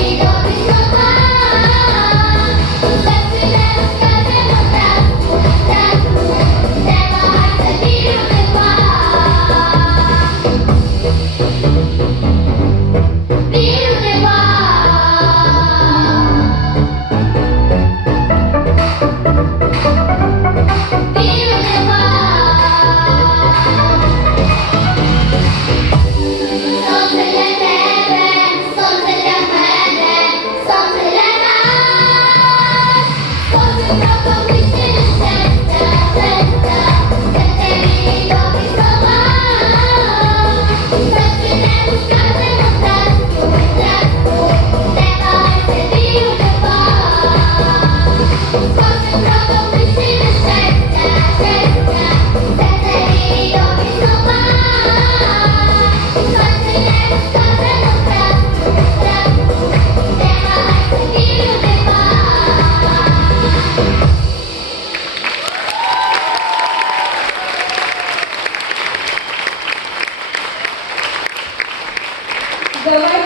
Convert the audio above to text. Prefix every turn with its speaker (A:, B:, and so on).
A: happy. The